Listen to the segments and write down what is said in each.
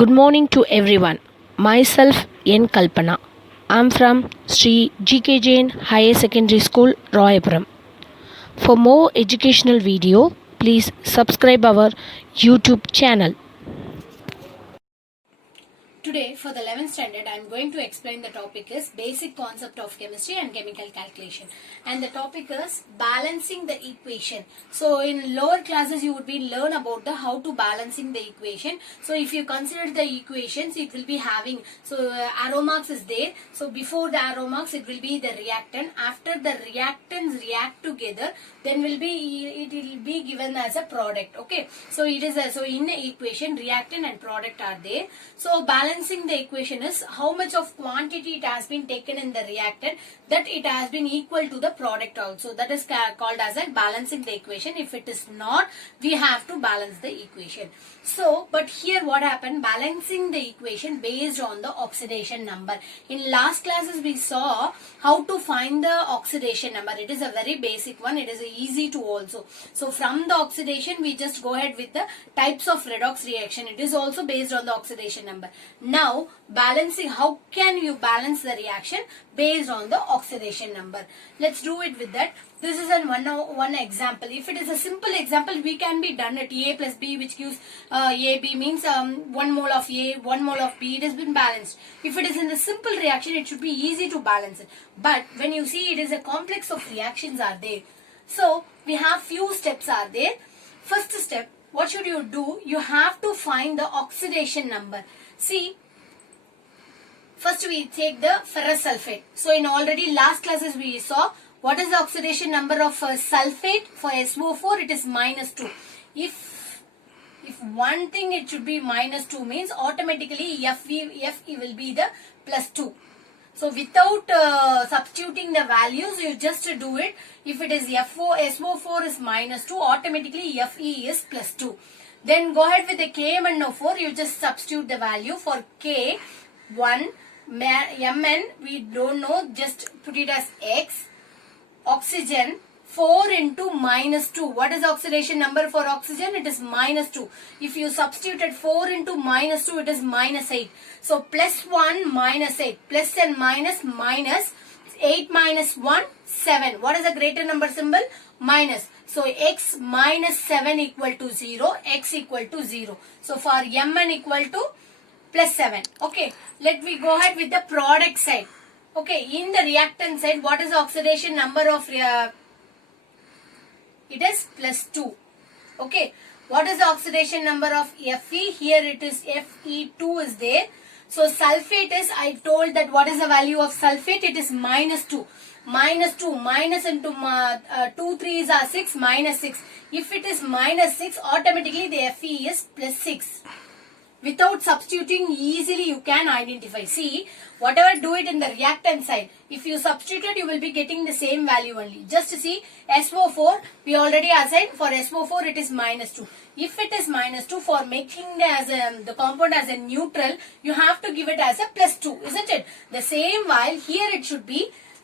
Good morning to everyone. Myself N.Kalpna. I am from G.k.jain Higher Secondary School, Royapuram. For more educational video, please subscribe our YouTube channel. Today for the 11th standard I am going to explain the topic is basic concept of chemistry and chemical calculation, and the topic is balancing the equation. So in lower classes you would be learn about the how to balancing the equation. So if you consider the equations, it will be having arrow marks is there. So before the arrow marks it will be the reactant. After the reactants react together, then it will be given as a product. Okay, so it is in the equation reactant and product are there. So balancing the equation is how much of quantity it has been taken in the reactant, that it has been equal to the product also. That is called as a balancing the equation. If it is not, we have to balance the equation. So but here what happened, balancing the equation based on the oxidation number. In last classes we saw how to find the oxidation number. It is a very basic one. It is easy to also. So from the oxidation we just go ahead with the types of redox reaction. It is also based on the oxidation number. Now balancing, how can you balance the reaction based on the oxidation number? Let's do it with that. This is one example. If it is a simple example, we can be done at A plus B, which gives AB means 1 mole of A, 1 mole of B. It has been balanced. If it is in a simple reaction, it should be easy to balance it. But when you see it is a complex of reactions are there. So we have few steps are there. First step, what should you do? You have to find the oxidation number. See, first we take the ferrous sulfate. So in already last classes we saw what is the oxidation number of sulfate. For SO4 it is -2. If one thing it should be -2 means automatically Fe will be the +2. So without substituting the values, you just do it. If it is SO4 is -2, automatically Fe is +2. Then go ahead with the KMnO4. You just substitute the value for K 1. Mn we don't know, just put it as X. Oxygen 4 into -2. What is the oxidation number for oxygen? It is -2. If you substituted 4 into -2, it is -8. So +1 -8. Plus and minus minus 8 minus 1 7. What is the greater number symbol? Minus. So X minus 7 equal to 0. X equal to 0. So for Mn equal to +7. Okay, let me go ahead with the product side. Okay, in the reactant side, what is the oxidation number of it is +2. Okay, what is the oxidation number of Fe? Here it is Fe2 is there. So sulfate is, I told that what is the value of sulfate? It is -2. -2 minus into 2 3s are 6, -6. If it is -6, automatically the Fe is +6. Without substituting, easily you can identify. See, whatever do it in the reactant side. If you substitute it, you will be getting the same value only. Just see, SO4, we already assigned for SO4 it is -2. If it is -2, for making the compound as a neutral, you have to give it as a +2, isn't it? The same while here it should be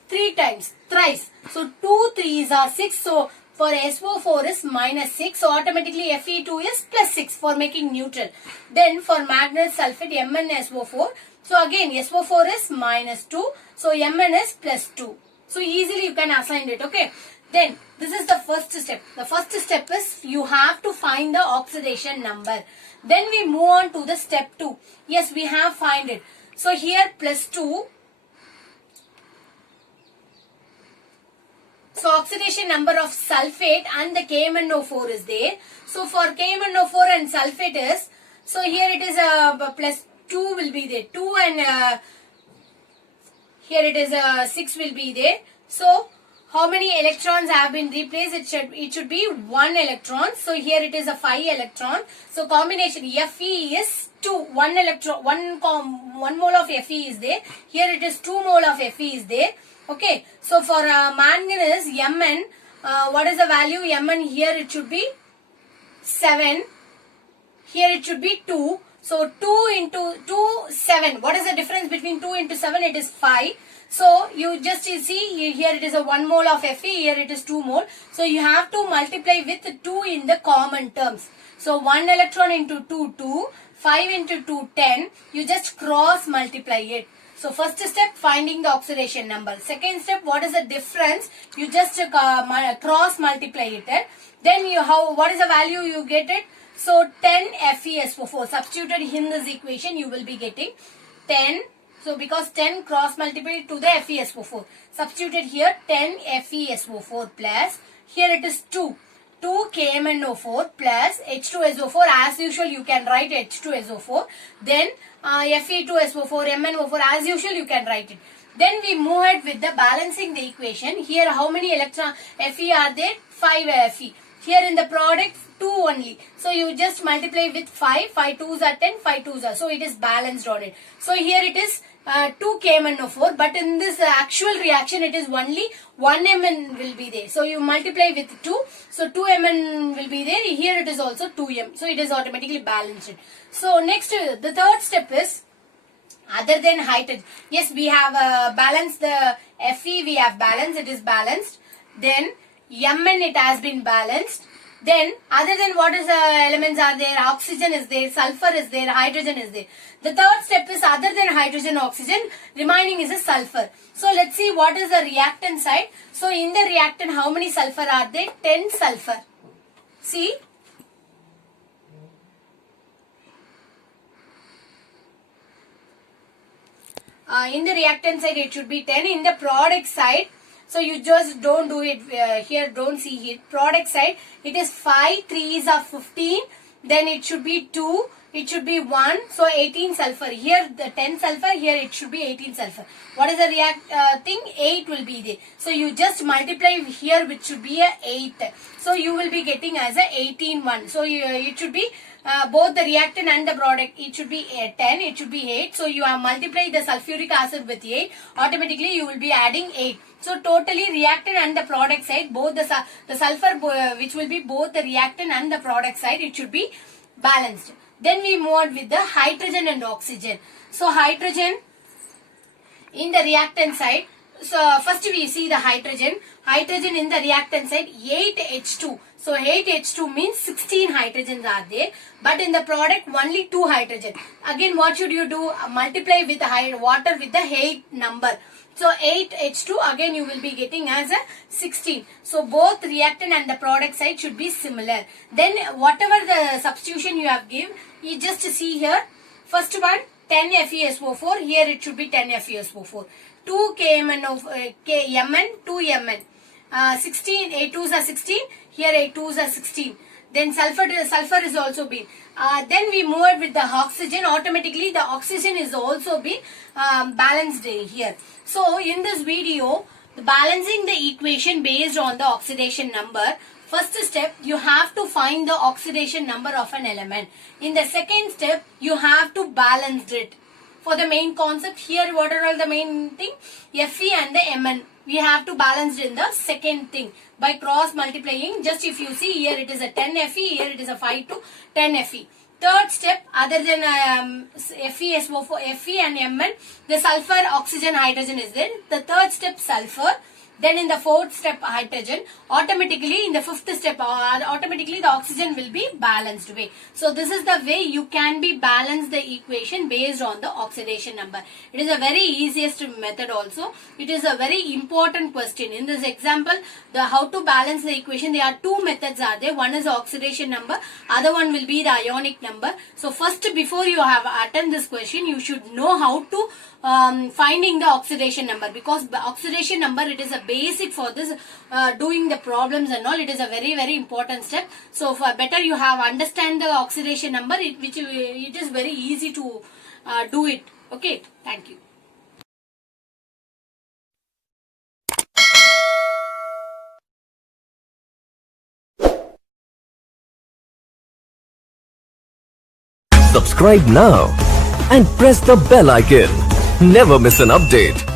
3 times, thrice. So 2 3s are 6. So for SO4 is -6, so automatically Fe2 is +6 for making neutral. Then for manganese sulfate MnSO4, so again SO4 is -2, so Mn is +2. So easily you can assign it. Okay. Then this is the first step. The first step is you have to find the oxidation number. Then we move on to the step 2. Yes, we have find it. So here +2. So oxidation number of sulfate and the KMnO4 is there. So for KMnO4 and sulfate is, so here it is +2 will be there. 2 and here it is 6 will be there. So how many electrons have been replaced? It should be 1 electron. So here it is a 5 electron. So combination Fe is 2. 1 electron, 1 mole of Fe is there. Here it is 2 mole of Fe is there. Okay, so for manganese Mn, what is the value? Mn here it should be 7. Here it should be 2. So 2 into 2, 7. What is the difference between 2 into 7? It is 5. So you just see here it is a 1 mole of Fe. Here it is 2 mole. So you have to multiply with 2 in the common terms. So 1 electron into 2, 2. 5 into 2, 10. You just cross multiply it. So first step, finding the oxidation number. Second step, what is the difference? You just cross multiply it. Then what is the value you get it? So 10 FeSO4. Substituted in this equation, you will be getting 10. So because 10 cross multiplied to the FeSO4. Substituted here 10 FeSO4 plus, here it is 2. 2 KMnO4 plus H2SO4. As usual, you can write H2SO4. Then Fe2SO4, MnO4. As usual, you can write it. Then we move ahead with the balancing the equation. Here, how many electron Fe are there? 5 Fe. Here in the product, 2 only. So you just multiply with 5. 5 2s are 10. 5 2s are. So it is balanced on it. So here it is 2 KMnO4. But in this actual reaction, it is only 1 Mn will be there. So you multiply with 2. So 2 Mn will be there. Here it is also 2 M. So it is automatically balanced. So next, the third step is, other than hydrogen. Yes, we have balanced the Fe. We have balanced. It is balanced. Then Mn, it has been balanced. Then other than what is the elements are there? Oxygen is there, sulfur is there, hydrogen is there. The third step is, other than hydrogen, oxygen, remaining is a sulfur. So let's see what is the reactant side. So in the reactant, how many sulfur are there? 10 sulfur. See. In the reactant side, it should be 10. In the product side, so you just don't do it here, don't see it. Product side, it is 5, 3s are 15. Then it should be 2, it should be 1. So 18 sulfur. Here the 10 sulfur, here it should be 18 sulfur. What is the thing? 8 will be there. So you just multiply here, which should be a 8. So you will be getting as a 18 1. So it should be both the reactant and the product, it should be 10, it should be 8. So you have multiplied the sulfuric acid with 8. Automatically you will be adding 8. So totally reactant and the product side, both the sulfur, which will be both the reactant and the product side, it should be balanced. Then we move on with the hydrogen and oxygen. So hydrogen in the reactant side. So first we see the hydrogen. Hydrogen in the reactant side, 8H2. So 8H2 means 16 hydrogens are there. But in the product, only 2 hydrogen. Again, what should you do? Multiply with the water with the 8 number. So 8H2, again you will be getting as a 16. So both reactant and the product side should be similar. Then whatever the substitution you have given, you just see here. First one, 10 FeSO4. Here it should be 10 FeSO4. 2 Mn, 2 Mn. 16, 8 2s are 16. Here 8 2s are 16. Then sulfur is also been. Then we move with the oxygen. Automatically the oxygen is also been balanced here. So in this video, balancing the equation based on the oxidation number. First step, you have to find the oxidation number of an element. In the second step, you have to balance it. For the main concept here, what are all the main thing? Fe and the Mn. We have to balance it in the second thing by cross multiplying. Just if you see here, it is a 10 Fe, here it is a 5 to 10 Fe. Third step, other than FeSO4, Fe and Mn, the sulfur, oxygen, hydrogen is there. The third step, sulfur. Then in the fourth step, hydrogen. Automatically in the fifth step, automatically the oxygen will be balanced way. So this is the way you can be balance the equation based on the oxidation number. It is a very easiest method also. It is a very important question. In this example, the how to balance the equation, there are two methods are there. One is the oxidation number, other one will be the ionic number. So first, before you have attend this question, you should know how to finding the oxidation number, because the oxidation number, it is a basic for this doing the problems and all. It is a very important step. So for better you have understand the oxidation number, it is very easy to do it. Okay, thank you. Subscribe now and press the bell icon. Never miss an update.